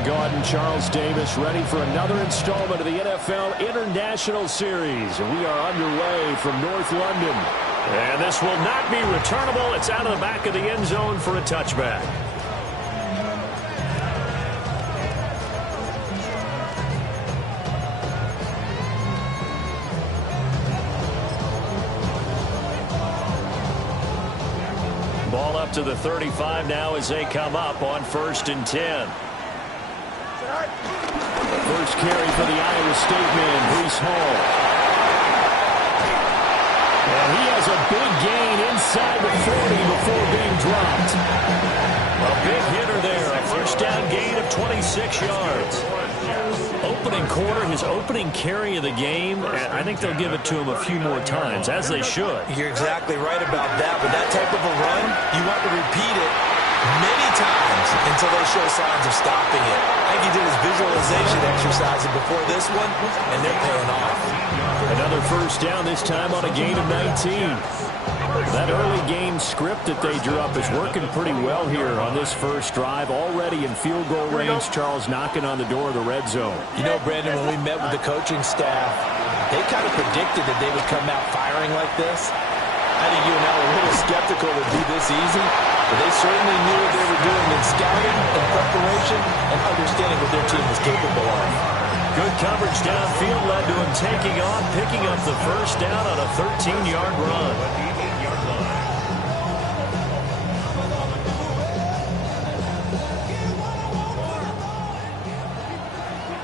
the Garden. Charles Davis ready for another installment of the NFL International Series. And we are underway from North London. And this will not be returnable. It's out of the back of the end zone for a touchback. Ball up to the 35 now as they come up on 1st and 10. First carry for the Iowa State man, Breece Hall. And he has a big gain inside the 40 before being dropped. A big hitter there, a first down gain of 26 yards. Opening quarter, his opening carry of the game, I think they'll give it to him a few more times, as they should. You're exactly right about that. With that type of a run, you want to repeat it many times until they show signs of stopping it. I think he did his visualization exercise before this one, and they're paying off. Another first down, this time on a gain of 19. That early game script that they drew up is working pretty well here on this first drive. Already in field goal range, Charles knocking on the door of the red zone. You know, Brandon, when we met with the coaching staff, they kind of predicted that they would come out firing like this. I think you and I were a little skeptical it would be this easy, but they certainly knew what they were doing in scouting and preparation and understanding what their team was capable of. Good coverage downfield led to him taking off, picking up the first down on a 13-yard run.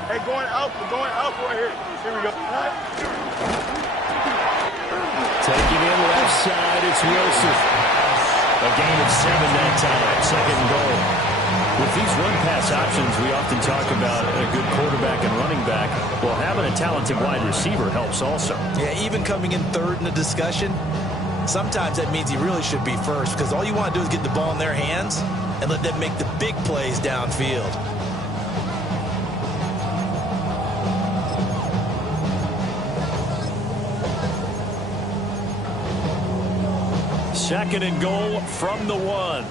Hey, going up right here. Here we go. Taking in left side, it's Wilson. A gain of 7 that time, second and goal. With these run-pass options, we often talk about a good quarterback and running back. Well, having a talented wide receiver helps also. Yeah, even coming in third in the discussion, sometimes that means he really should be first, because all you want to do is get the ball in their hands and let them make the big plays downfield. Second and goal from the 1.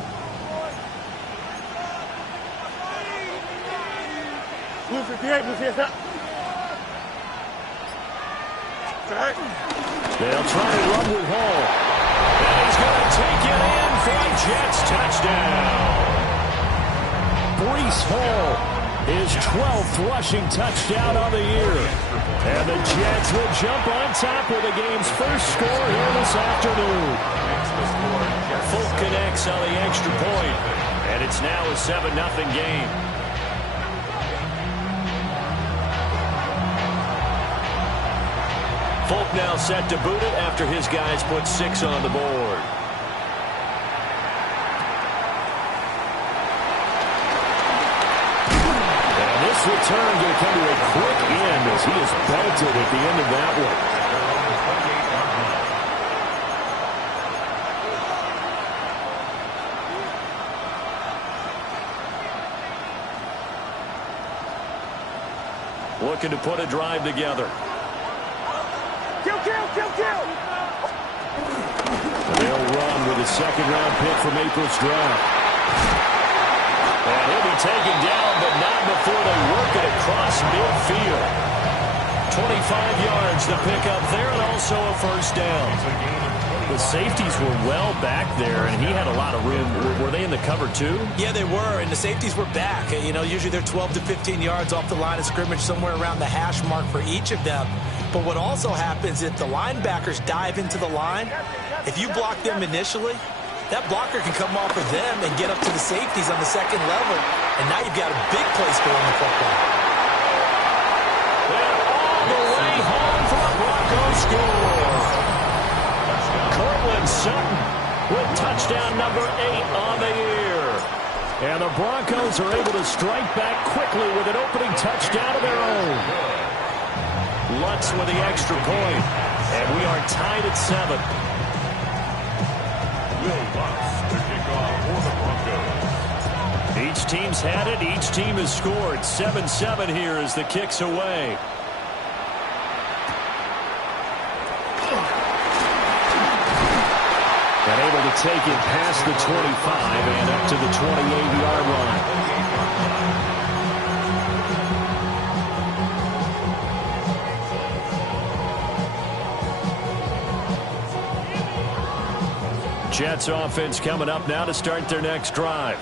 They'll try to run with Hall. And he's going to take it in for a Jets touchdown. Breece Hall, his 12th rushing touchdown of the year. And the Jets will jump on top with the game's first score here this afternoon. Folk connects on the extra point, and it's now a 7-0 game. Folk now set to boot it after his guys put 6 on the board. And this return going to come to a quick end as he is belted at the end of that one. Looking to put a drive together. Kill. They'll run with a second-round pick from April's draft. And he'll be taken down, but not before they work it across midfield. 25 yards to pick up there, and also a first down. The safeties were well back there, and he had a lot of room. Were they in the cover, too? Yeah, they were, and the safeties were back. You know, usually they're 12 to 15 yards off the line of scrimmage, somewhere around the hash mark for each of them. But what also happens if the linebackers dive into the line, if you block them initially, that blocker can come off of them and get up to the safeties on the second level, and now you've got a big play score on the football. And all the way home for a Broncos score. Cortland Sutton with touchdown number 8 on the year. And the Broncos are able to strike back quickly with an opening touchdown of their own. Lutz with the extra point. And we are tied at 7. Will Lutz to kick off for the Broncos. Each team's had it. Each team has scored. 7-7 here as the kick's away. And able to take it past the 25 and up to the 28-yard line. Jets offense coming up now to start their next drive.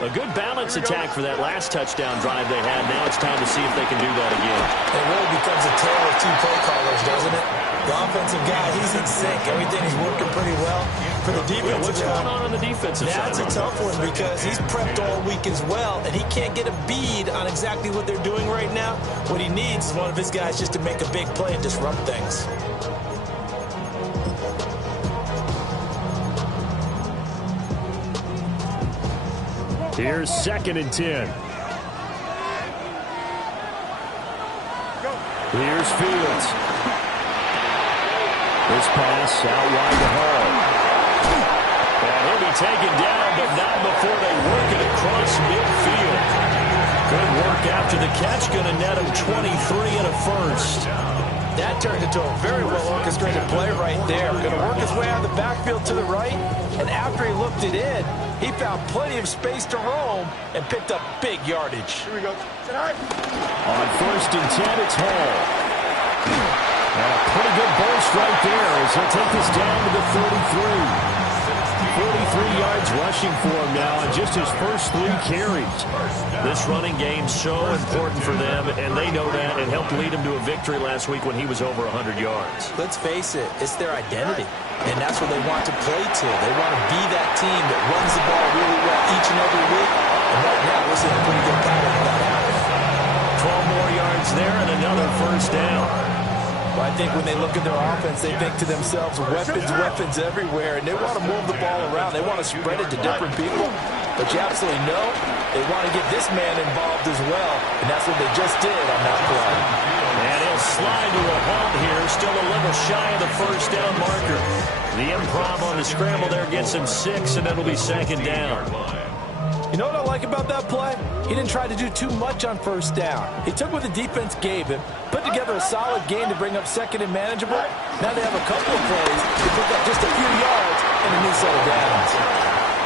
A good balance attack for that last touchdown drive they had. Now it's time to see if they can do that again. It really becomes a tale of two play callers, doesn't it? The offensive guy, he's in sync. Everything is working pretty well. For the defensive What's going on the defensive side? That's a tough one because he's prepped all week as well, and he can't get a bead on exactly what they're doing right now. What he needs is one of his guys just to make a big play and disrupt things. Here's 2nd and 10. Here's Fields. This pass out wide to Hall. And he'll be taken down, but not before they work it across midfield. Good work after the catch. Going to net him 23 and a first. That turned into a very well-orchestrated play right there. Going to work his way out of the backfield to the right, and after he looked it in, he found plenty of space to roam and picked up big yardage. Here we go. On 1st and 10, it's Hall. And a pretty good burst right there as he'll take this down to the 33. 43 yards rushing for him now on just his first 3 carries. This running game's so important for them, and they know that, and helped lead him to a victory last week when he was over 100 yards. Let's face it, it's their identity, and that's what they want to play to. They want to be that team that runs the ball really well each and every week, and right now we're seeing a pretty good pattern of that happening. 12 more yards there and another first down. Well, I think when they look at their offense, they think to themselves, weapons everywhere, and they want to move the ball around. They want to spread it to different people, but you absolutely know they want to get this man involved as well, and that's what they just did on that play. And he'll slide to a halt here, still a little shy of the first down marker. The improv on the scramble there gets him 6, and it'll be 2nd down. You know what I like about that play? He didn't try to do too much on first down. He took what the defense gave him, put together a solid game to bring up 2nd and manageable. Now they have a couple of plays to pick up just a few yards and a new set of downs.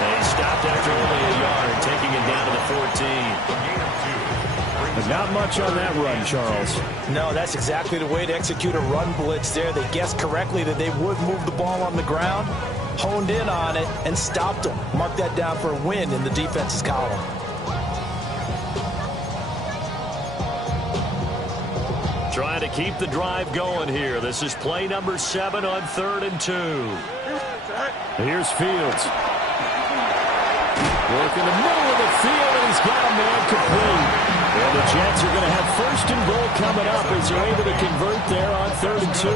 They stopped after only a yard, taking it down to the 14. But not much on that run, Charles. No, that's exactly the way to execute a run blitz there. They guessed correctly that they would move the ball on the ground, honed in on it, and stopped them. Mark that down for a win in the defense's column. Trying to keep the drive going here. This is play number 7 on 3rd and 2. Here's Fields. Work in the middle of the field, and he's got a man complete. Well, the Jets are going to have 1st and goal coming up as they're able to convert there on 3rd and 2.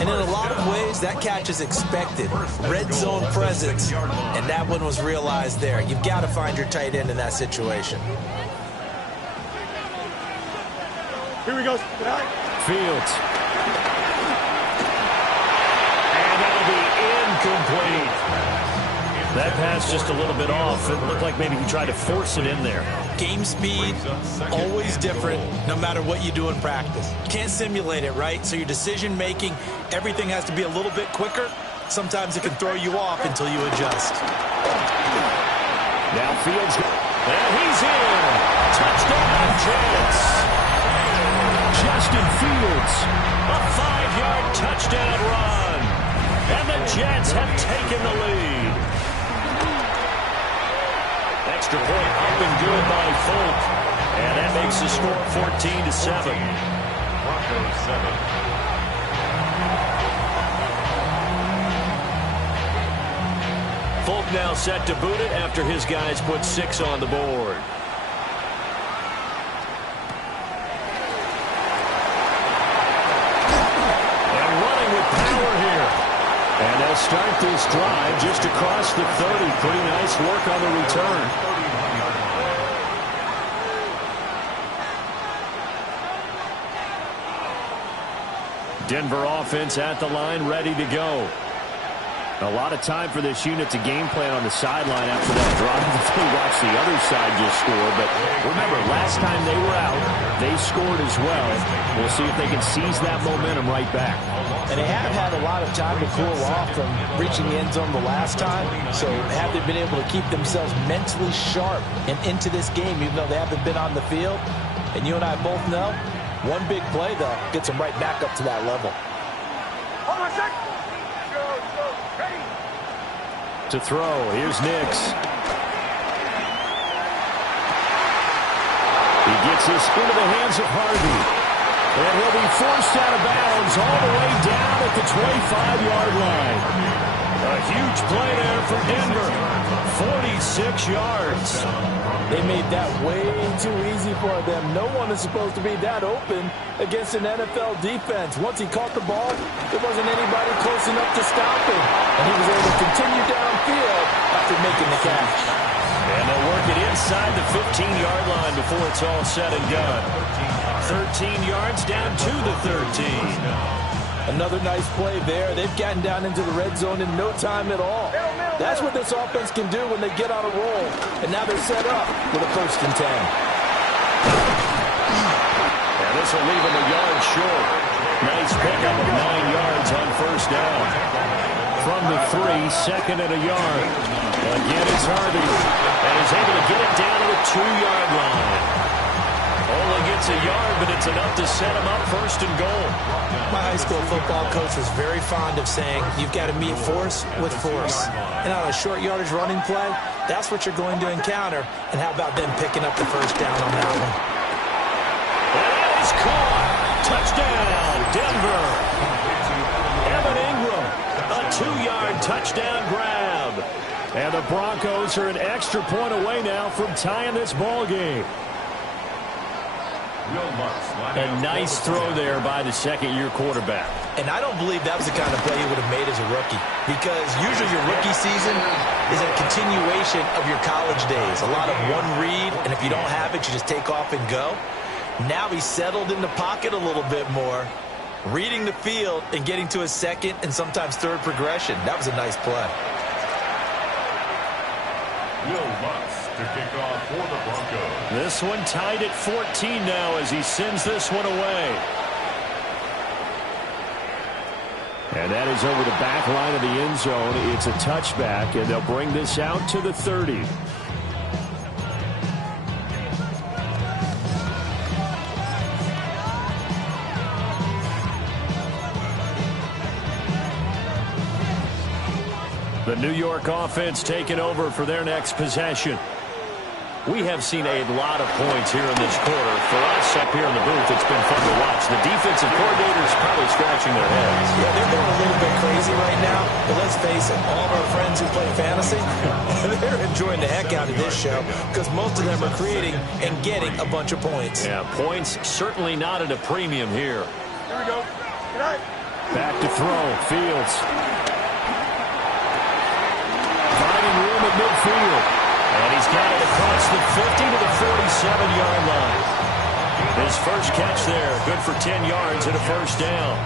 And in a lot of ways, that catch is expected. Red zone presence, and that one was realized there. You've got to find your tight end in that situation. Here we go. Fields. And that'll be incomplete. That pass just a little bit off. It looked like maybe he tried to force it in there. Game speed, always different, no matter what you do in practice. You can't simulate it, right? So your decision-making, everything has to be a little bit quicker. Sometimes it can throw you off until you adjust. Now Fields, and he's in. Touchdown, Jets. Justin Fields, a 5-yard touchdown run. And the Jets have taken the lead. Extra point up and good by Folk. And that makes the score 14-7. Broncos 7. Folk now set to boot it after his guys put 6 on the board. And running with power here. And they'll start this drive just across the 30. Pretty nice work on the return. Denver offense at the line, ready to go. A lot of time for this unit to game plan on the sideline after that drive. They watched the other side just score. But remember, last time they were out, they scored as well. We'll see if they can seize that momentum right back. And they have had a lot of time to cool off from reaching the end zone the last time. So have they been able to keep themselves mentally sharp and into this game, even though they haven't been on the field? And you and I both know, one big play, though, gets them right back up to that level. Hold on a sec. To throw, here's Nix. He gets this into the hands of Harvey. And he'll be forced out of bounds all the way down at the 25-yard line. A huge play there for Denver. 46 yards. They made that way too easy for them. No one is supposed to be that open against an NFL defense. Once he caught the ball, there wasn't anybody close enough to stop him. And he was able to continue downfield after making the catch. And they'll work it inside the 15-yard line before it's all said and done. 13 yards down to the 13. Another nice play there. They've gotten down into the red zone in no time at all. That's what this offense can do when they get on a roll. And now they're set up with a 1st and 10. And this will leave them a yard short. Nice pickup of 9 yards on 1st down. From the 3, 2nd and a yard. Again, it's Harvey. And he's able to get it down to the 2-yard line. Only gets a yard, but it's enough to set him up 1st and goal. My high school football coach was very fond of saying, you've got to meet force with force. And on a short yardage running play, that's what you're going to encounter. And how about them picking up the 1st down on that one? And that is caught. Touchdown, Denver. Evan Ingram, a 2-yard touchdown grab. And the Broncos are an extra point away now from tying this ball game. A nice throw there by the 2nd-year quarterback. And I don't believe that was the kind of play he would have made as a rookie. Because usually your rookie season is a continuation of your college days. A lot of one read, and if you don't have it, you just take off and go. Now he's settled in the pocket a little bit more, reading the field and getting to his 2nd and sometimes 3rd progression. That was a nice play. Will Lutz to kick off for the Broncos. This one tied at 14 now as he sends this one away. And that is over the back line of the end zone. It's a touchback, and they'll bring this out to the 30. The New York offense taking over for their next possession. We have seen a lot of points here in this quarter. For us up here in the booth, it's been fun to watch. The defensive coordinators probably scratching their heads. Yeah, they're going a little bit crazy right now. But let's face it, all of our friends who play fantasy, they're enjoying the heck out of this show because most of them are creating and getting a bunch of points. Yeah, points certainly not at a premium here. Here we go. Good night. Back to throw. Fields. Finding room at midfield. And he's got it across the 50 to the 47-yard line. His first catch there, good for 10 yards and a 1st down.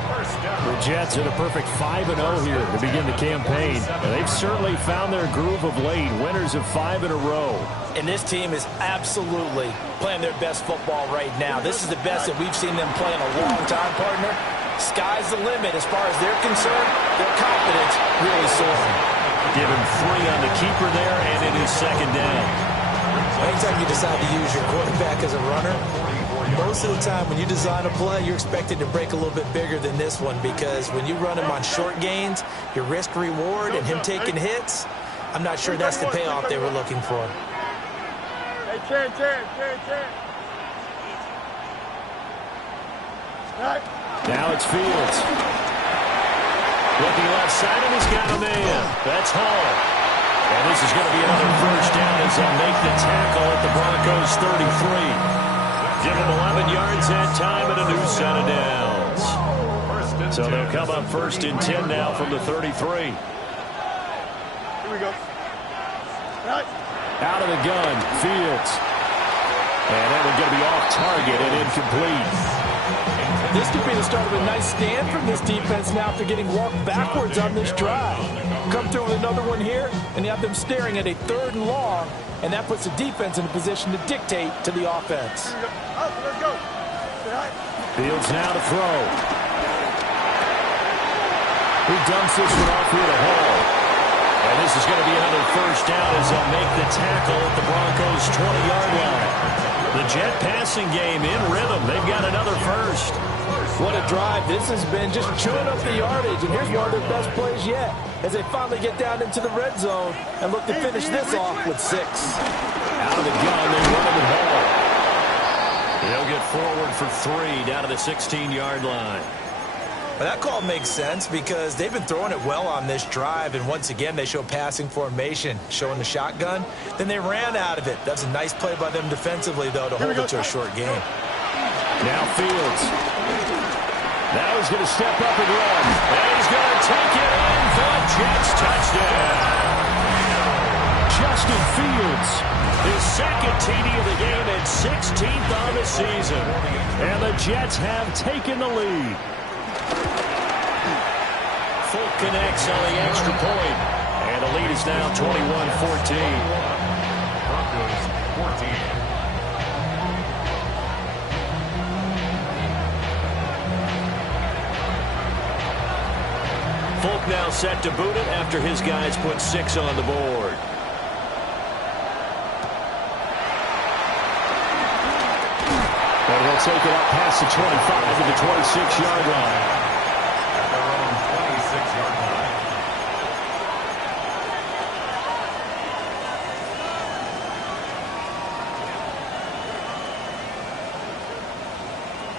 The Jets at a perfect 5-0 here to begin the campaign. And they've certainly found their groove of late, winners of 5 in a row. And this team is absolutely playing their best football right now. This is the best that we've seen them play in a long time, partner. Sky's the limit as far as they're concerned. Their confidence really soaring. Give him 3 on the keeper there, and it is 2nd down. Anytime you decide to use your quarterback as a runner, most of the time when you design a play, you're expected to break a little bit bigger than this one because when you run him on short gains, your risk-reward and him taking hits, I'm not sure that's the payoff they were looking for. Hey, Chan. Right. Now it's Fields. Looking left side, and he's got a man. That's Hall. And this is going to be another 1st down as they'll make the tackle at the Broncos 33. Give them 11 yards that time and a new set of downs. So they'll come up 1st and 10 now from the 33. Here we go. Right. Out of the gun, Fields. And that one's going to be off target and incomplete. This could be the start of a nice stand from this defense now after getting walked backwards on this drive. Come through with another one here, and you have them staring at a 3rd and long, and that puts the defense in a position to dictate to the offense. Let's go. Right. Fields now to throw. He dumps this one off here to Hall. And this is going to be another 1st down as they'll make the tackle at the Broncos' 20-yard line. The Jet passing game in rhythm. They've got another first. What a drive this has been, just chewing up the yardage. And here's one of their best plays yet as they finally get down into the red zone and look to finish this off with 6. Out of the gun, they run him the ball. They'll get forward for 3 down to the 16-yard line. Well, that call makes sense because they've been throwing it well on this drive, and once again they show passing formation, showing the shotgun. Then they ran out of it. That's a nice play by them defensively, though, to hold it to a short game. Now Fields. Now he's going to step up and run. And he's going to take it in for a Jets touchdown. Justin Fields, his second TD of the game and 16th on the season. And the Jets have taken the lead. Folk connects on the extra point. And the lead is now 21-14. Broncos 14. Folk now set to boot it after his guys put 6 on the board. And they'll take it up past the 25 to the 26-yard line. At their own 26-yard line.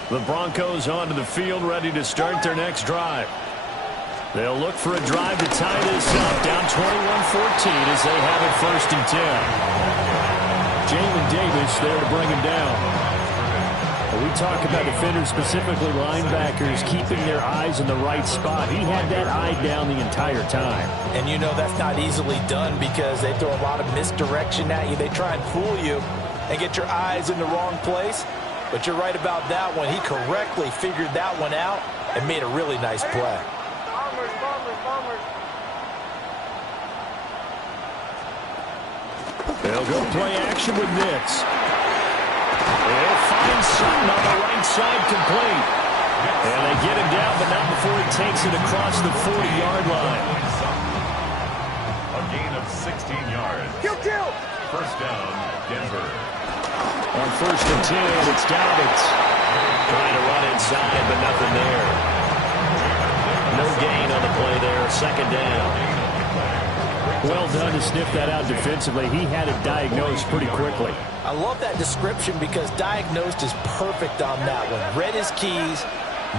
The Broncos onto the field, ready to start their next drive. They'll look for a drive to tie this up, down 21-14 as they have it 1st and 10. Jamin Davis there to bring him down. We talk about defenders, specifically linebackers, keeping their eyes in the right spot. He had that eye down the entire time. And you know that's not easily done because they throw a lot of misdirection at you. They try and fool you and get your eyes in the wrong place. But you're right about that one. He correctly figured that one out and made a really nice play. They'll go play action with Nix. They'll find Sutton on the right side complete. And they get him down, but not before he takes it across the 40-yard line. A gain of 16 yards. First down, Denver. On 1st and 10, it's Dobbins. Trying to run inside, but nothing there. No gain on the play there. 2nd down. Well done to sniff that out defensively. He had it diagnosed pretty quickly. I love that description because diagnosed is perfect on that one. Read his keys,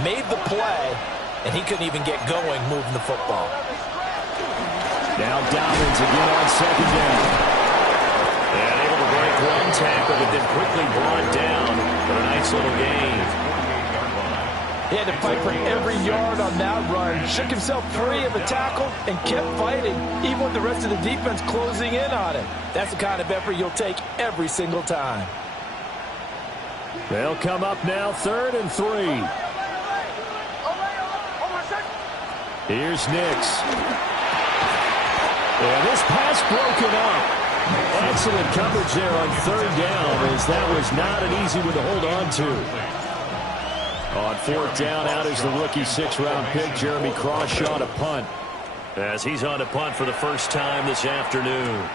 made the play, and he couldn't even get going moving the football. Now Dobbins again on 2nd down. And able to break one tackle, but then quickly brought down for a nice little gain. He had to fight for every yard on that run. Shook himself free of a tackle and kept fighting, even with the rest of the defense closing in on him. That's the kind of effort you'll take every single time. They'll come up now 3rd and 3. Here's Nix. And this pass broken up. Excellent coverage there on 3rd down, as that was not an easy one to hold on to. On 4th down, out is the rookie 6th-round pick, Jeremy Crawshaw, to punt. As he's on to punt for the first time this afternoon.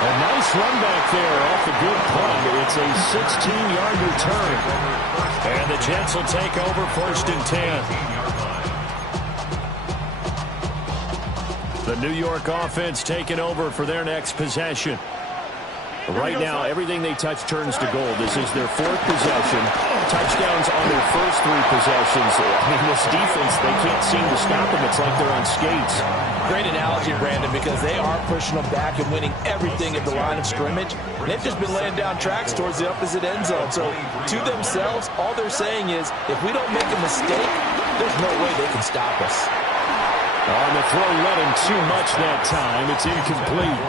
A nice run back there off a good punt. It's a 16-yard return. And the Jets will take over 1st and 10. The New York offense taking over for their next possession. Right now, everything they touch turns to gold. This is their 4th possession. Touchdowns on their first 3 possessions. I mean, this defense, they can't seem to stop them. It's like they're on skates. Great analogy, Brandon, because they are pushing them back and winning everything at the line of scrimmage. And they've just been laying down tracks towards the opposite end zone. So, to themselves, all they're saying is, if we don't make a mistake, there's no way they can stop us. On the throw, led him too much that time. It's incomplete.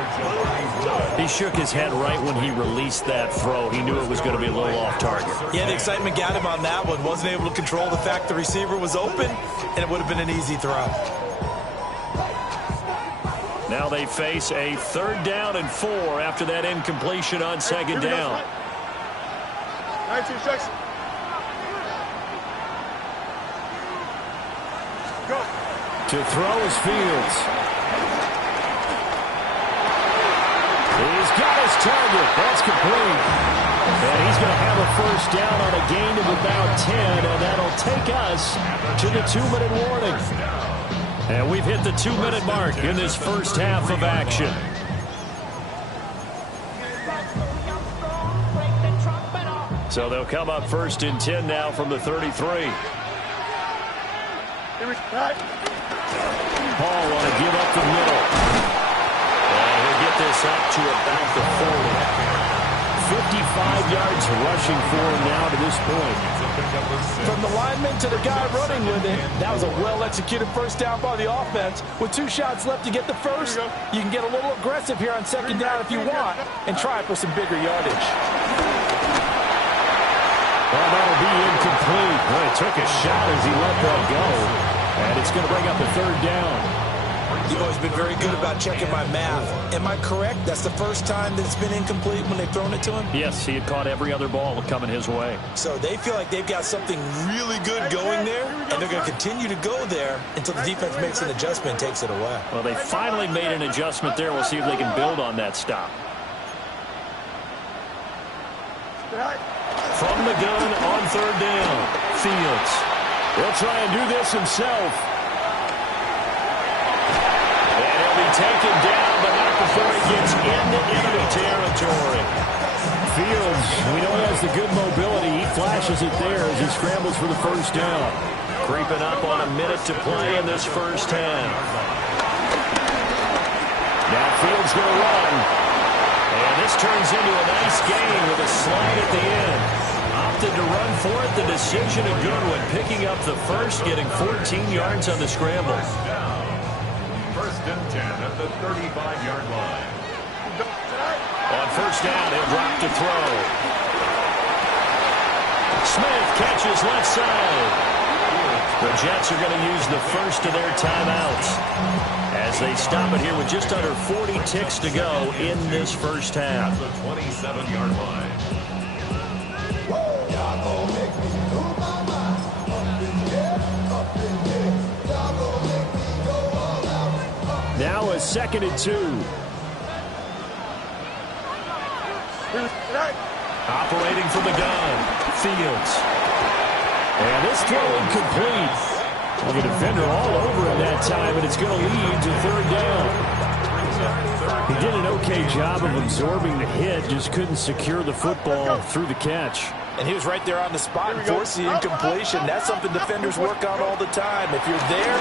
He shook his head right when he released that throw. He knew it was going to be a little off target. Yeah, the excitement got him on that one. Wasn't able to control the fact the receiver was open, and it would have been an easy throw. Now they face a 3rd down and 4 after that incompletion on 2nd down. 19 seconds. Go. To throw is Fields. target. That's complete. And he's going to have a first down on a gain of about 10, and that'll take us to the 2-minute warning. And we've hit the 2-minute mark in this first half of action. So they'll come up first and 10 now from the 33. Paul want to give up the middle. And he'll get this up to about the 40. 55 yards rushing for him now to this point. From the lineman to the guy running with it, that was a well-executed first down by the offense. With 2 shots left to get the first, you can get a little aggressive here on second down if you want and try for some bigger yardage. Well, that'll be incomplete. Boy, it took a shot as he let that go. And it's going to bring up a third down. You've always been very good about checking my math. Am I correct? That's the first time that it's been incomplete when they've thrown it to him? Yes, he had caught every other ball coming his way. So they feel like they've got something really good going there, and they're going to continue to go there until the defense makes an adjustment and takes it away. Well, they finally made an adjustment there. We'll see if they can build on that stop. From the gun on third down, Fields. He'll try and do this himself. And he'll be taken down, but not before he gets into enemy territory. Fields, we know he has the good mobility. He flashes it there as he scrambles for the first down. Creeping up on a minute to play in this first half. Now Fields going to run. And this turns into a nice gain with a slide at the end. Opted to run for it. The decision a good one. Picking up the first, getting 14 yards on the scramble. First and 10 at the 35-yard line. On first down, he'll drop to throw. Smith catches left side. The Jets are going to use the first of their timeouts as they stop it here with just under 40 ticks to go in this first half. The 27-yard line. Now a 2nd and 2. Operating from the gun, Fields. And this throw incomplete. Well, the defender all over him that time, and it's going to lead to third down. He did an okay job of absorbing the hit, just couldn't secure the football through the catch. And he was right there on the spot and forced the incompletion. That's something defenders work on all the time. If you're there,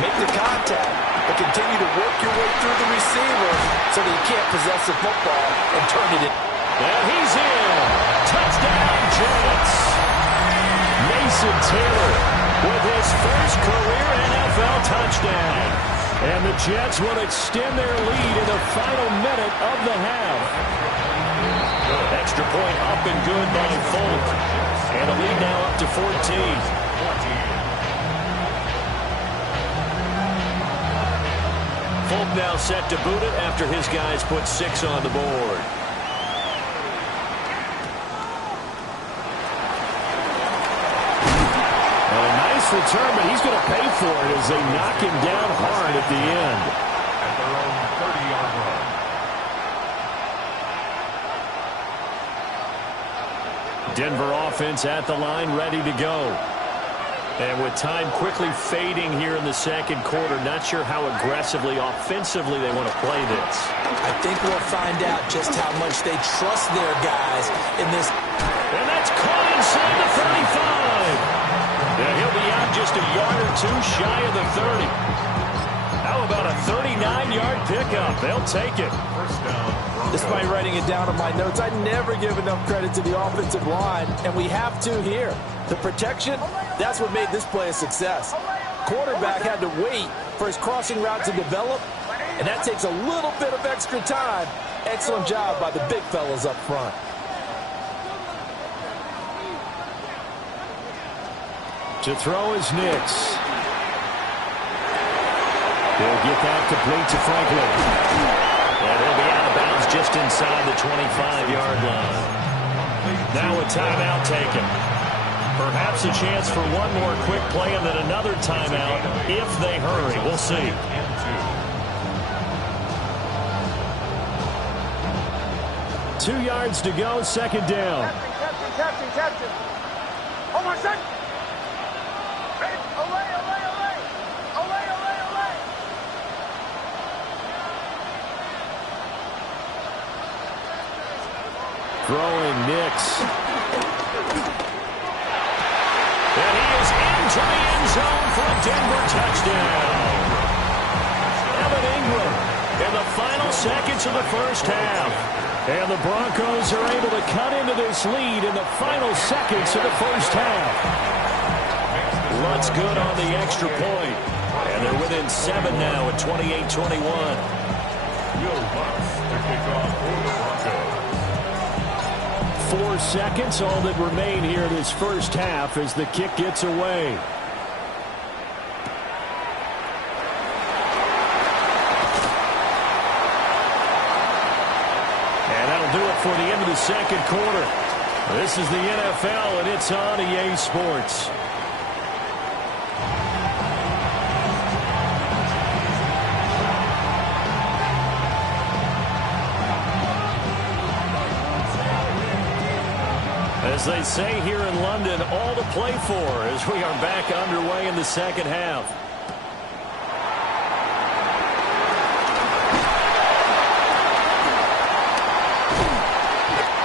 make the contact, but continue to work your way through the receiver so that you can't possess the football and turn it in. And he's in. Touchdown, Jets. Mason Taylor with his first career NFL touchdown. And the Jets will extend their lead in the final minute of the half. Extra point up and good by Folk. And a lead now up to 14. Folk now set to boot it after his guys put 6 on the board. Return, but he's going to pay for it as they knock him down hard at the end. At their own 30-yard line. Denver offense at the line, ready to go. And with time quickly fading here in the second quarter, not sure how aggressively, offensively they want to play this. I think we'll find out just how much they trust their guys in this. And that's caught inside the 35. Yeah, he'll be out just a yard or 2 shy of the 30. How about a 39-yard pickup? They'll take it. First down. Despite writing it down on my notes, I never give enough credit to the offensive line, and we have to here. The protection, that's what made this play a success. Quarterback had to wait for his crossing route to develop, and that takes a little bit of extra time. Excellent job by the big fellas up front. To throw is Nix. He'll get that complete to Franklin. And he'll be out of bounds just inside the 25-yard line. Now a timeout taken. Perhaps a chance for one more quick play and then another timeout if they hurry. We'll see. 2 yards to go, second down. Captain. Oh, my son. Olay. Throwing Nix. And he is into the end zone for a Denver touchdown. Evan Ingram in the final seconds of the first half. And the Broncos are able to cut into this lead in the final seconds of the first half. Lutz good on the extra point. And they're within 7 now at 28-21. Will Lutz to kick off for the Broncos. 4 seconds, all that remain here this first half as the kick gets away. And that'll do it for the end of the second quarter. This is the NFL, and it's on EA Sports. As they say here in London, all to play for as we are back underway in the second half.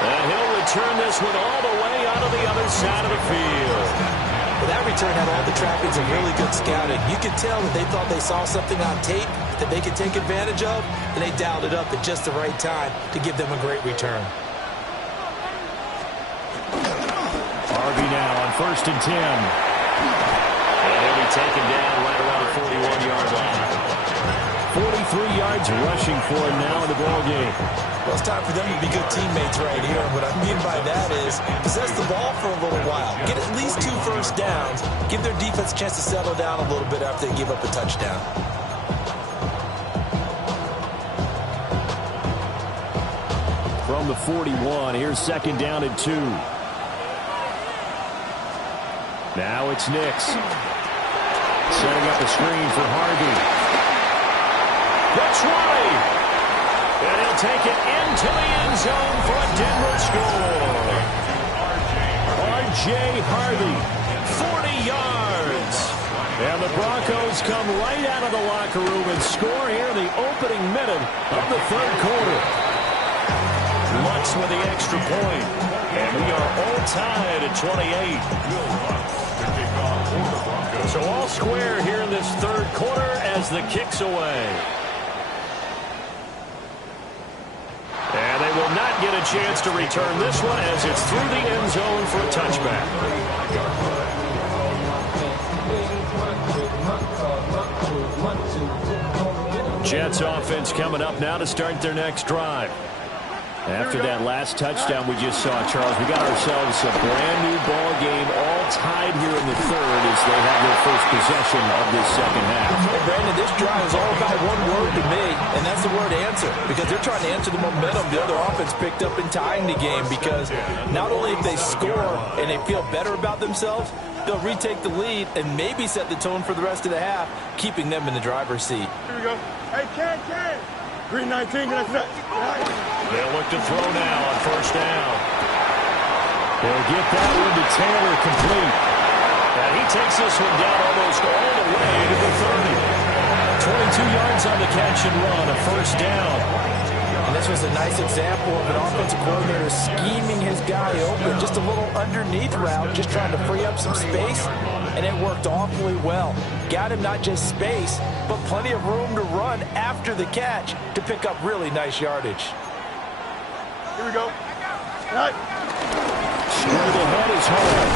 And he'll return this one all the way out of the other side of the field. Well, that return had all the trappings of really good scouting. You could tell that they thought they saw something on tape that they could take advantage of, and they dialed it up at just the right time to give them a great return. Harvey now on 1st and 10. And he'll be taken down right around the 41-yard line. 43 yards rushing for him now in the ballgame. Well, it's time for them to be good teammates right here. What I mean by that is possess the ball for a little while. Get at least 2 first downs. Give their defense a chance to settle down a little bit after they give up a touchdown. From the 41, here's 2nd down and 2. Now it's Nix. Setting up a screen for Harvey. The try. And he'll take it into the end zone for a Denver score. R.J. Harvey, 40 yards. And the Broncos come right out of the locker room and score here in the opening minute of the third quarter. Lutz with the extra point. And we are all tied at 28. So all square here in this third quarter as the kick's away. And they will not get a chance to return this one as it's through the end zone for a touchback. Jets offense coming up now to start their next drive. After that last touchdown we just saw, Charles, we got ourselves a brand-new ball game, all tied here in the third as they have their first possession of this second half. Hey, Brandon, this drive is all about one word to me, and that's the word answer, because they're trying to answer the momentum the other offense picked up in tying the game, because not only if they score and they feel better about themselves, they'll retake the lead and maybe set the tone for the rest of the half, keeping them in the driver's seat. Here we go. Hey, Ken. Green 19. They'll look to throw now on 1st down. They'll get that one to Taylor complete. And he takes this one down almost all the way to the 30. 22 yards on the catch and run, a 1st down. And this was a nice example of an offensive coordinator scheming his guy open. Just a little underneath route, just trying to free up some space. And it worked awfully well. Got him not just space, but plenty of room to run after the catch to pick up really nice yardage. Here we go. Right. Straight ahead is home.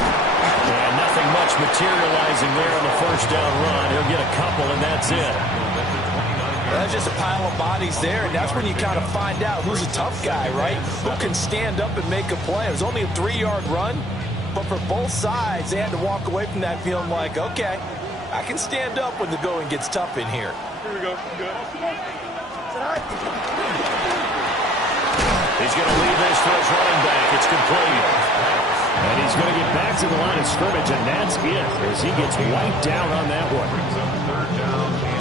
And nothing much materializing there on the 1st down run. He'll get a couple, and that's it. That's just a pile of bodies there, and that's when you kind of find out who's a tough guy, right? Who can stand up and make a play. It was only a 3-yard run, but for both sides, they had to walk away from that feeling like, okay, I can stand up when the going gets tough in here. Here we go. Good. He's going to leave this for his running back. It's complete. And he's going to get back to the line of scrimmage, and that's it as he gets wiped out on that one.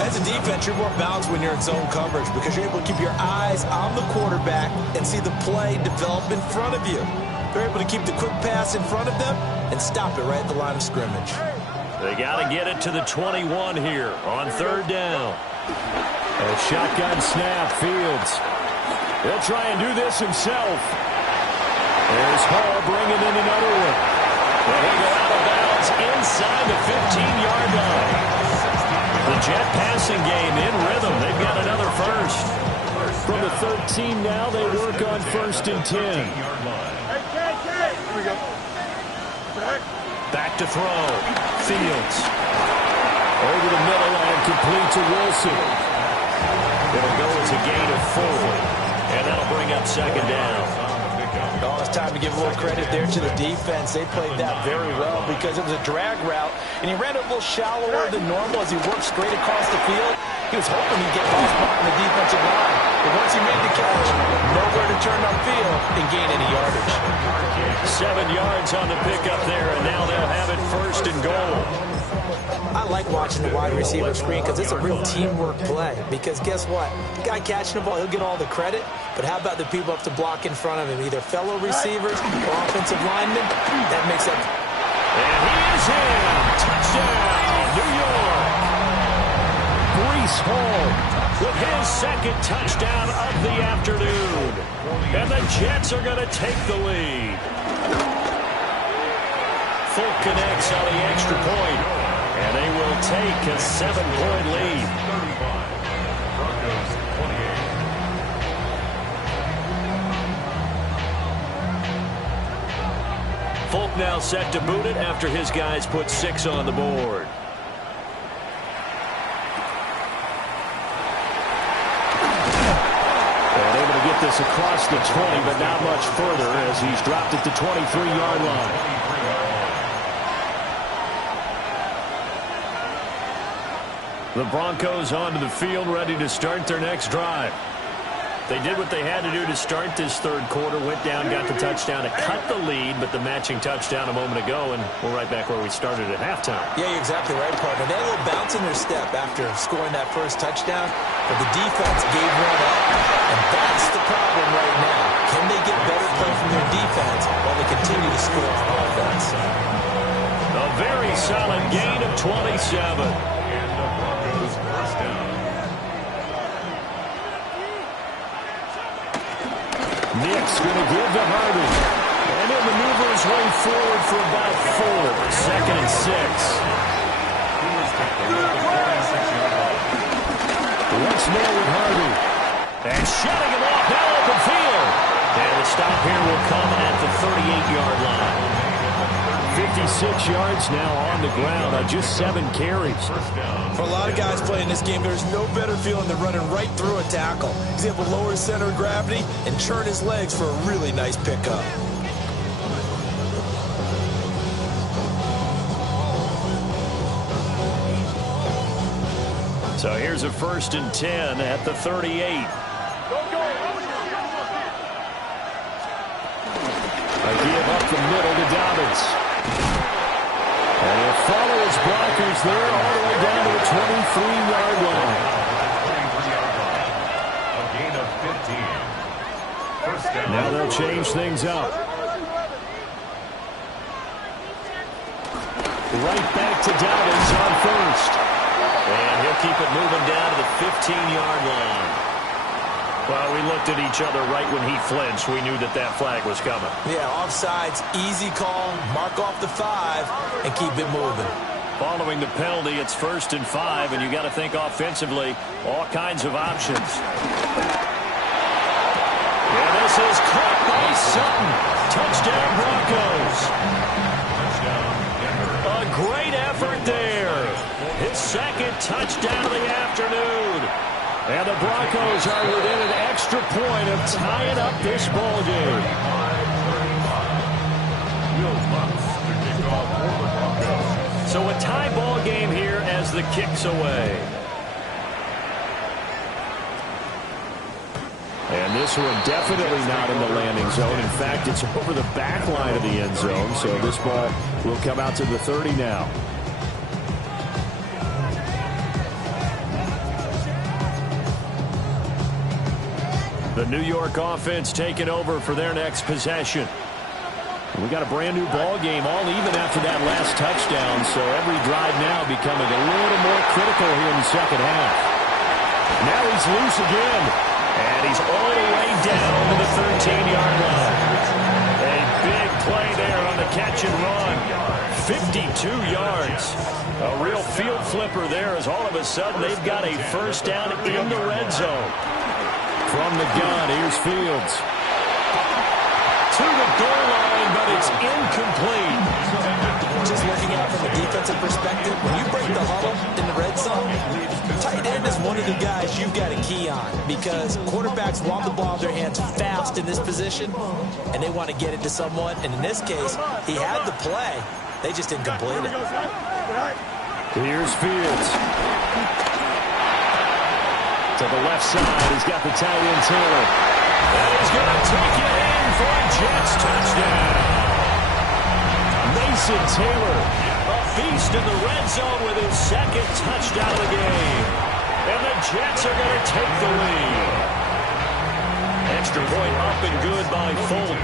As a defense, you're more balanced when you're in zone coverage because you're able to keep your eyes on the quarterback and see the play develop in front of you. They're able to keep the quick pass in front of them and stop it right at the line of scrimmage. They got to get it to the 21 here on third down. A shotgun snap, Fields. He'll try and do this himself. There's Hall bringing in another one. And he'll go out of bounds inside the 15-yard line. The Jet passing game in rhythm. They've got another first. From the 13 now, they work on 1st and 10. Here we go. Back to throw. Fields. Over the middle and complete to Wilson. It'll go as a gain of 4. And that'll bring up 2nd down. Oh, it's time to give a little credit there to the defense. They played that very well because it was a drag route, and he ran it a little shallower than normal as he worked straight across the field. He was hoping he'd get lost behind the defensive line. But once he made the catch, nowhere to turn upfield and gain any yardage. 7 yards on the pickup there, and now they'll have it 1st and goal. I like watching the wide receiver screen because it's a real teamwork play. Because guess what? The guy catching the ball, he'll get all the credit. But how about the people up to block in front of him, either fellow receivers or offensive linemen? That makes up. And he is in. Touchdown, New York. Breece Hall with his 2nd touchdown of the afternoon. And the Jets are going to take the lead. Folk connects on the extra point. And they will take a 7-point lead. 35. Broncos 28. Folk now set to boot it after his guys put 6 on the board. And able to get this across the 20, but not much further as he's dropped it to 23-yard line. The Broncos onto the field, ready to start their next drive. They did what they had to do to start this 3rd quarter, went down, got the touchdown to cut the lead, but the matching touchdown a moment ago, and we're right back where we started at halftime. Yeah, you're exactly right, partner. They had a little bounce in their step after scoring that first touchdown, but the defense gave one up, and that's the problem right now. Can they get better play from their defense while they continue to score on offense? A very solid gain of 27. Nick's going to give to Harvey. And he'll maneuver his way forward for about 4. 2nd and 6. Once more with Harvey. And shutting him off now open field. And the stop here will come at the 38-yard line. 56 yards now on the ground on just 7 carries. For a lot of guys playing this game, there's no better feeling than running right through a tackle. He's able to lower his center of gravity and turn his legs for a really nice pickup. So here's a 1st and 10 at the 38. A give up the middle to Dobbins. And he'll follow his blockers there all the way down to the 23-yard line. A gain of 15. 1st down. Now they'll change things up. Right back to Dobbins on 1st. And he'll keep it moving down to the 15-yard line. Well, we looked at each other right when he flinched. We knew that that flag was coming. Yeah, offsides, easy call, mark off the 5, and keep it moving. Following the penalty, it's 1st and 5, and you got to think offensively, all kinds of options. And this is caught by Sutton. Touchdown, Broncos. A great effort there. His 2nd touchdown of the afternoon. And the Broncos are within an extra point of tying up this ball game. So a tie ball game here as the kick's away. And this one definitely not in the landing zone. In fact, it's over the back line of the end zone. So this ball will come out to the 30 now. The New York offense taking over for their next possession. We got a brand new ball game, all even after that last touchdown, so every drive now becoming a little more critical here in the second half. Now he's loose again, and he's all the way down to the 13-yard line. A big play there on the catch and run. 52 yards. A real field flipper there as all of a sudden they've got a first down in the red zone. From the gun, here's Fields. To the goal line, but it's incomplete. Just looking at it from a defensive perspective, when you break the huddle in the red zone, tight end is one of the guys you've got a key on because quarterbacks want the ball in their hands fast in this position, and they want to get it to someone. And in this case, he had the play. They just didn't complete it. Here's Fields. To the left side, he's got the tight end Taylor. And he's going to take it in for a Jets touchdown. Mason Taylor, a beast in the red zone with his second touchdown of the game. And the Jets are going to take the lead. Extra point up and good by Folk.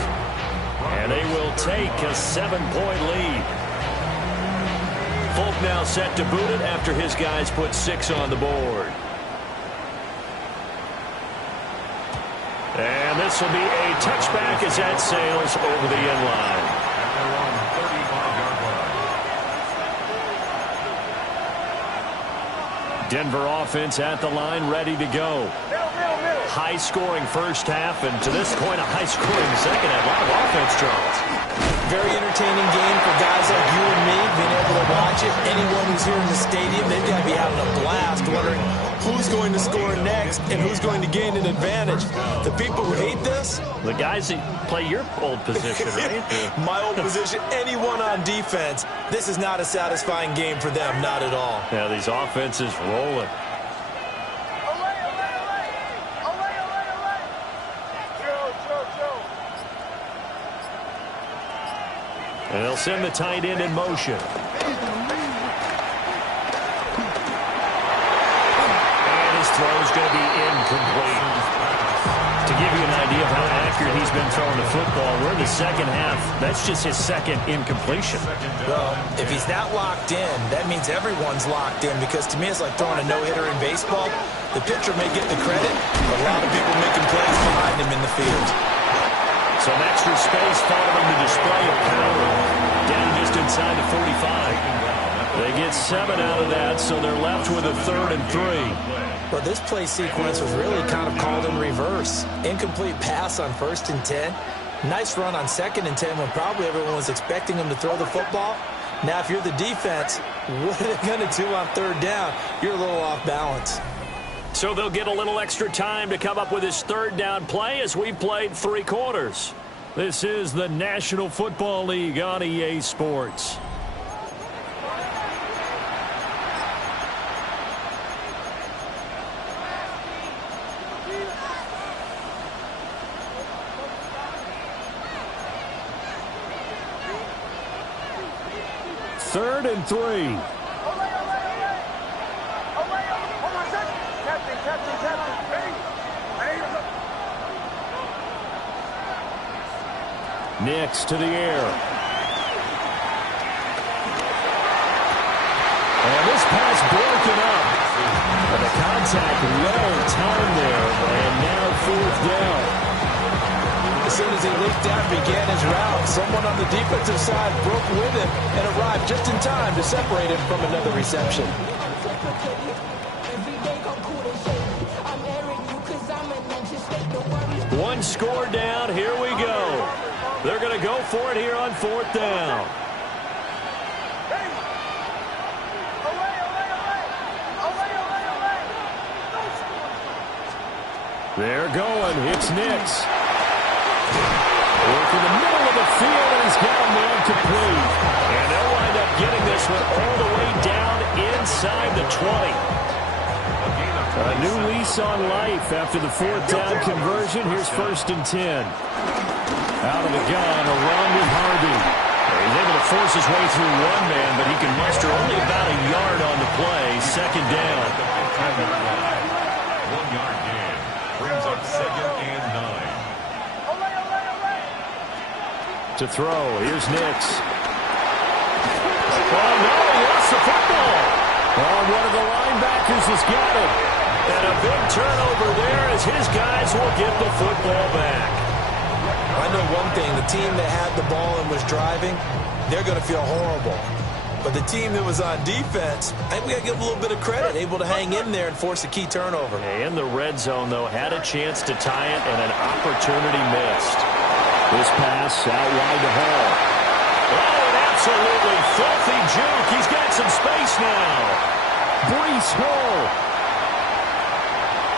And they will take a 7-point lead. Folk now set to boot it after his guys put 6 on the board. And this will be a touchback as that sails over the end line. Denver offense at the line, ready to go. High-scoring first half, and to this point, a high-scoring second half. A lot of offense, Charles. Very entertaining game for guys like you and me, being able to watch it. Anyone who's here in the stadium, they've got to be having a blast, wondering who's going to score next and who's going to gain an advantage. The people who hate this? The guys that play your old position, right? My old position, anyone on defense. This is not a satisfying game for them, not at all. Yeah, these offenses rolling. And they'll send the tight end in motion. And his throw is going to be incomplete. To give you an idea of how accurate he's been throwing the football, we're in the second half. That's just his second incompletion. Well, if he's not locked in, that means everyone's locked in because to me it's like throwing a no-hitter in baseball. The pitcher may get the credit, but a lot of people making plays behind him in the field. Some extra space following the display of power. Down just inside the 45. They get 7 out of that, so they're left with a 3rd and 3. Well, this play sequence was really kind of called in reverse. Incomplete pass on 1st and 10. Nice run on 2nd and 10 when probably everyone was expecting him to throw the football. Now, if you're the defense, what are they going to do on 3rd down? You're a little off balance. So they'll get a little extra time to come up with his 3rd down play as we've played 3 quarters. This is the National Football League on EA Sports. Third and 3. Nix to the air. And this pass broken up. And the contact well timed there. And now 4th down. As soon as he leaped out and began his route, someone on the defensive side broke with him and arrived just in time to separate him from another reception. One score down. Here we go. They're going to go for it here on 4th down. They're going. It's Nix. Working the middle of the field, and he's got a man complete. And they'll wind up getting this one all the way down inside the 20. A new lease on life after the 4th down conversion. Here's 1st and 10. Out of the gun, around with Harvey. He's able to force his way through one man, but he can muster only about a yard on the play. 2nd down. 1 yard gain brings up 2nd and to throw. Here's Nix. Oh, no, he lost the football. Oh, one of the linebackers has got it. And a big turnover there as his guys will get the football back. I know one thing. The team that had the ball and was driving, they're going to feel horrible. But the team that was on defense, I think we got to give them a little bit of credit, able to hang in there and force a key turnover. In the red zone, though, had a chance to tie it and an opportunity missed. This pass out wide to Hall. Oh, an absolutely filthy juke. He's got some space now. Breece Hall.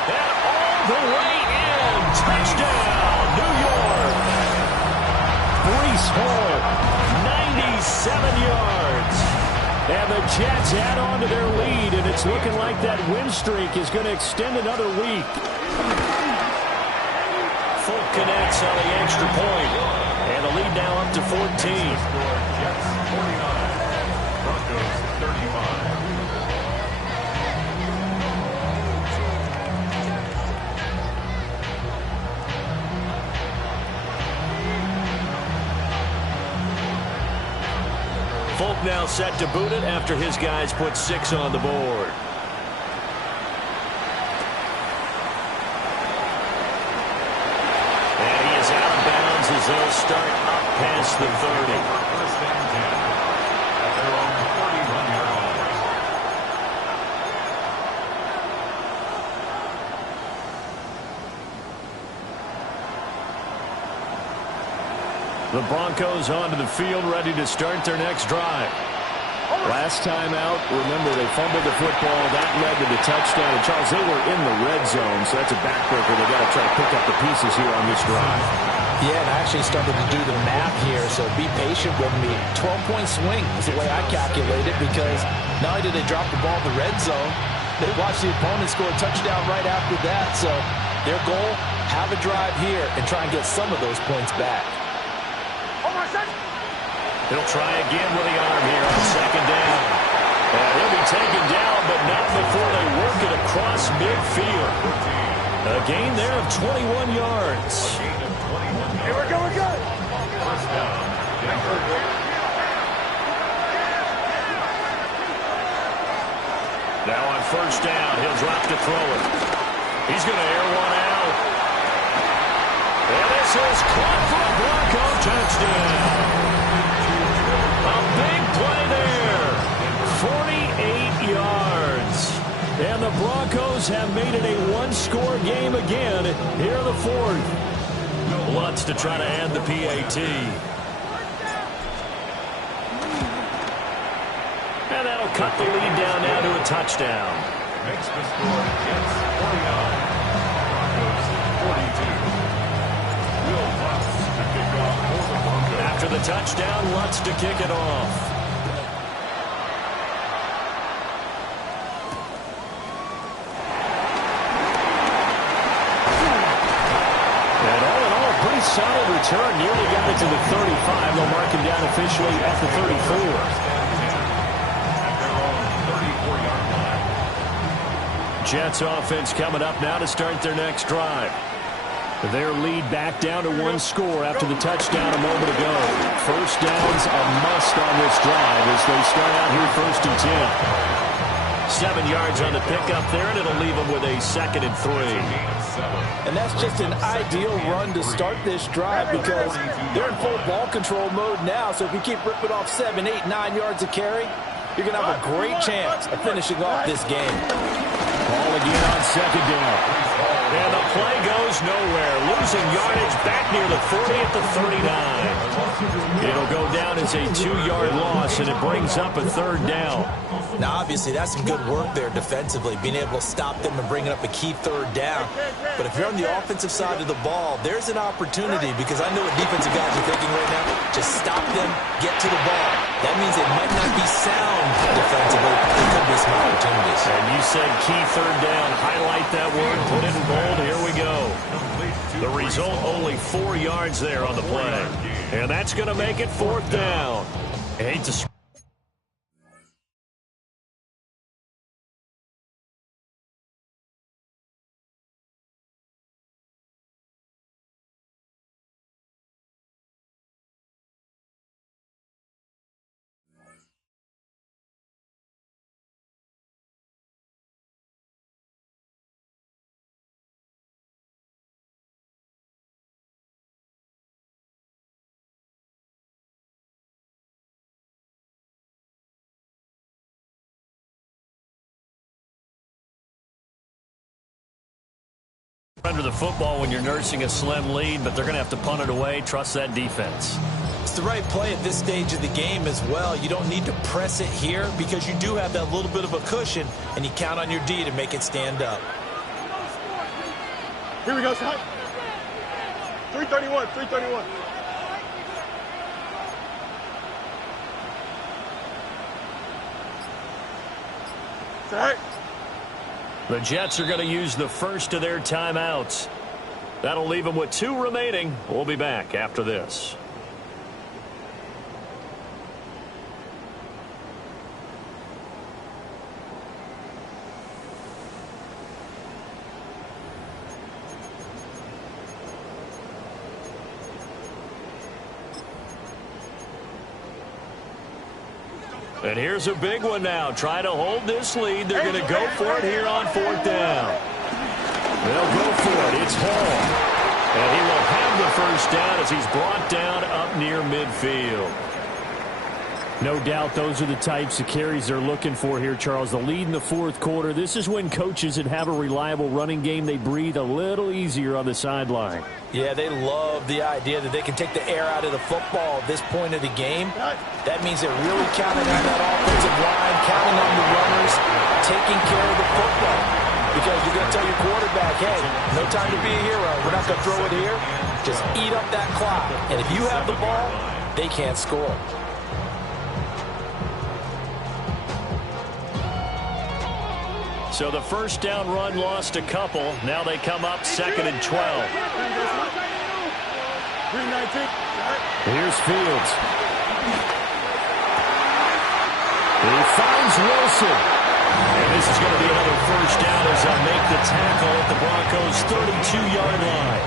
And all the way in. Touchdown, New York. Breece Hall, 97 yards. And the Jets add on to their lead, and it's looking like that win streak is going to extend another week. Folk connects on the extra point, and the lead now up to 14. Jets 49, Broncos 35. Folk now set to boot it after his guys put 6 on the board. And he is out of bounds as they'll start up past the 30. First and 10 at their own 41-yard line. The Broncos onto the field, ready to start their next drive. Last time out, remember, they fumbled the football. That led to the touchdown. And, Charles, they were in the red zone, so that's a backbreaker. They've got to try to pick up the pieces here on this drive. Yeah, and I actually started to do the math here, so be patient with me. 12-point swing is the way I calculate it, because not only did they drop the ball in the red zone, they watched the opponent score a touchdown right after that. So their goal, have a drive here and try and get some of those points back. He'll try again with the arm here on second down. And he'll be taken down, but not before they work it across midfield. A gain there of 21 yards. Hey, we're good. First down, Denver. Now on first down, he'll drop to throw it. He's going to air one out. And this is caught for a Bronco touchdown. A big play there. 48 yards. And the Broncos have made it a one-score game again here in the fourth. Lutz to try to add the PAT. And that'll cut the lead down now to a touchdown. Makes the score Jets 49, Broncos 42. Will Lutz to kick off for the Broncos. After the touchdown, Lutz to kick it off. And all in all, a pretty solid return. Nearly got it to the 35. They'll mark him down officially at the 34. Jets offense coming up now to start their next drive. Their lead back down to one score after the touchdown a moment ago. First down's a must on this drive as they start out here first and 10. 7 yards on the pickup there, and it'll leave them with a 2nd and 3. And that's just an ideal run to start this drive because they're in full ball control mode now. So if you keep ripping off 7, 8, 9 yards of carry, you're going to have a great chance of finishing off this game. Ball again on second down. And the play goes nowhere. Losing yardage back near the 40 at the 39. It'll go down as a 2-yard loss, and it brings up a 3rd down. Now, obviously, that's some good work there defensively, being able to stop them and bringing up a key 3rd down. But if you're on the offensive side of the ball, there's an opportunity because I know what defensive guys are thinking right now. Just stop them, get to the ball. That means they might not be sound defensively. There could be some opportunities. And you said key 3rd down. Highlight that word. Put it in bold. Here we go. The result, only 4 yards there on the play. And that's going to make it 4th down. I hate to Under the football when you're nursing a slim lead, but they're going to have to punt it away. Trust that defense. It's the right play at this stage of the game as well. You don't need to press it here because you do have that little bit of a cushion, and you count on your D to make it stand up. Here we go, son. 331, 331. Set. The Jets are going to use the first of their timeouts. That'll leave them with 2 remaining. We'll be back after this. And here's a big one now. Trying to hold this lead. They're going to go for it here on 4th down. They'll go for it. It's Hall. And he will have the first down as he's brought down up near midfield. No doubt those are the types of carries they're looking for here, Charles. The lead in the 4th quarter. This is when coaches that have a reliable running game, they breathe a little easier on the sideline. Yeah, they love the idea that they can take the air out of the football at this point of the game. That means they're really counting on that offensive line, counting on the runners, taking care of the football. Because you're going to tell your quarterback, hey, no time to be a hero. We're not going to throw it here. Just eat up that clock. And if you have the ball, they can't score. So the first down run lost a couple. Now they come up 2nd and 12. 319. Here's Fields. He finds Wilson. And this is going to be another first down as they'll make the tackle at the Broncos' 32-yard line.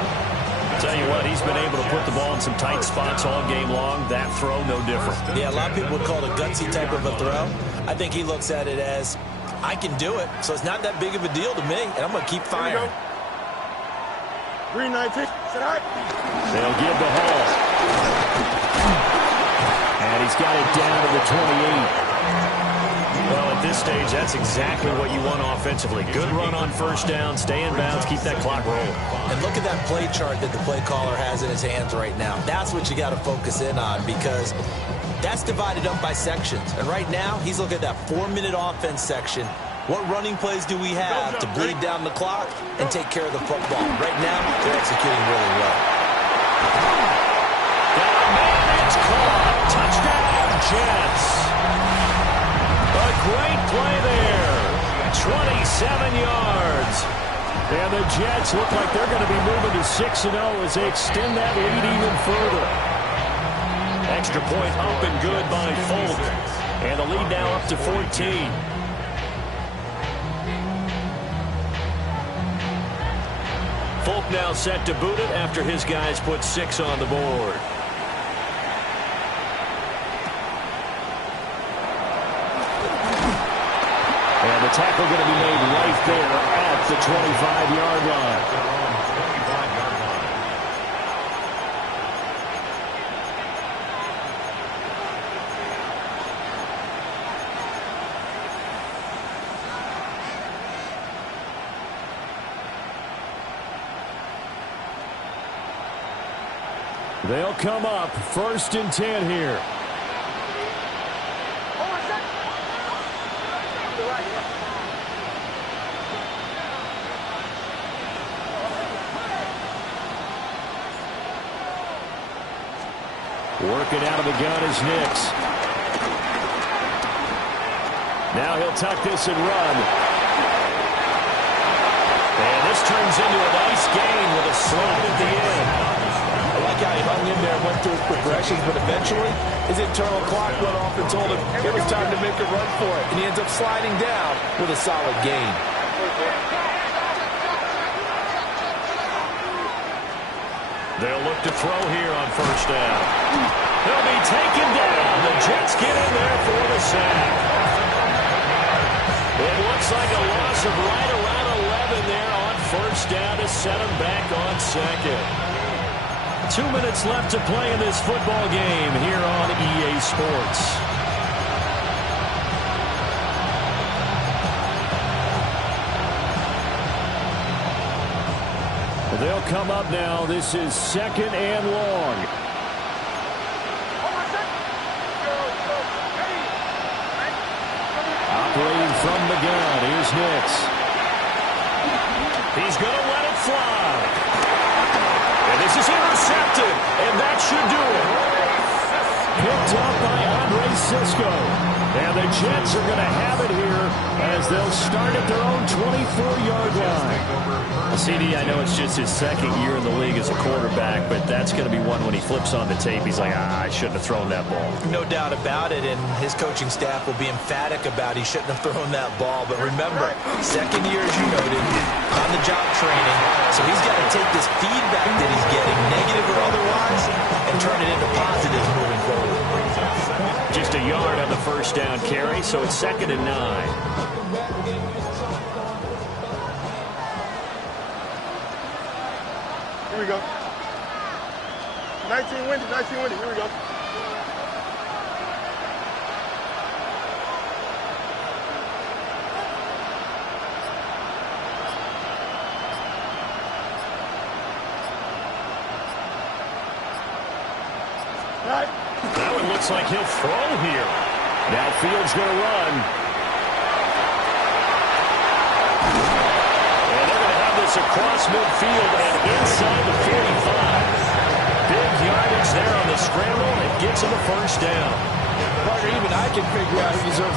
Tell you what, he's been able to put the ball in some tight spots all game long. That throw, no different. Yeah, a lot of people would call it a gutsy type of a throw. I think he looks at it as, I can do it, so it's not that big of a deal to me, and I'm going to keep firing. 319. They'll give the Hall. And he's got it down to the 28. Well, at this stage, that's exactly what you want offensively. Good run on first down, stay in bounds, keep that clock rolling. And look at that play chart that the play caller has in his hands right now. That's what you got to focus in on because that's divided up by sections. And right now, he's looking at that 4-minute offense section. What running plays do we have to bleed down the clock and take care of the football? Right now, they're executing really well. It's caught. Touchdown, Jets. A great play there. 27 yards. And the Jets look like they're going to be moving to 6-0 as they extend that lead even further. Extra point up and good by Folk. And the lead now up to 14. Folk now set to boot it after his guys put 6 on the board. And the tackle going to be made right there at the 25-yard line. They'll come up 1st and 10 here. Working out of the gun is Nix. Now he'll tuck this and run. And this turns into a nice gain with a slide at the end. I like how he hung in there, went through his progressions, but eventually his internal clock went off and told him it was time to make a run for it. And he ends up sliding down with a solid gain. They'll look to throw here on first down. They'll be taken down. The Jets get in there for the sack. It looks like a loss of right around 11 there on first down to set them back on 2nd. 2 minutes left to play in this football game here on EA Sports. They'll come up now. This is 2nd and long. Operating from the gun. Here's Nix. He's going to let it fly. And this is intercepted. And that should do it. Picked up by Andre Cisco. And the Jets are going to have it here as they'll start at their own 24-yard line. CD, I know it's just his 2nd year in the league as a quarterback, but that's going to be one when he flips on the tape. He's like, I shouldn't have thrown that ball. No doubt about it, and his coaching staff will be emphatic about he shouldn't have thrown that ball. But remember, 2nd year, as you noted, on-the-job training. So he's got to take this feedback that he's getting, negative or otherwise, and turn it into positives moving forward. Just a yard on the first down carry, so it's 2nd and 9. Here we go. 19 windy, 19 windy. Here we go. Right. That one looks like he'll throw here. Now Fields going to run. And they're going to have this across midfield and inside the 45. Big yardage there on the scramble. It gets him a first down. Parker, even I can figure out who deserves the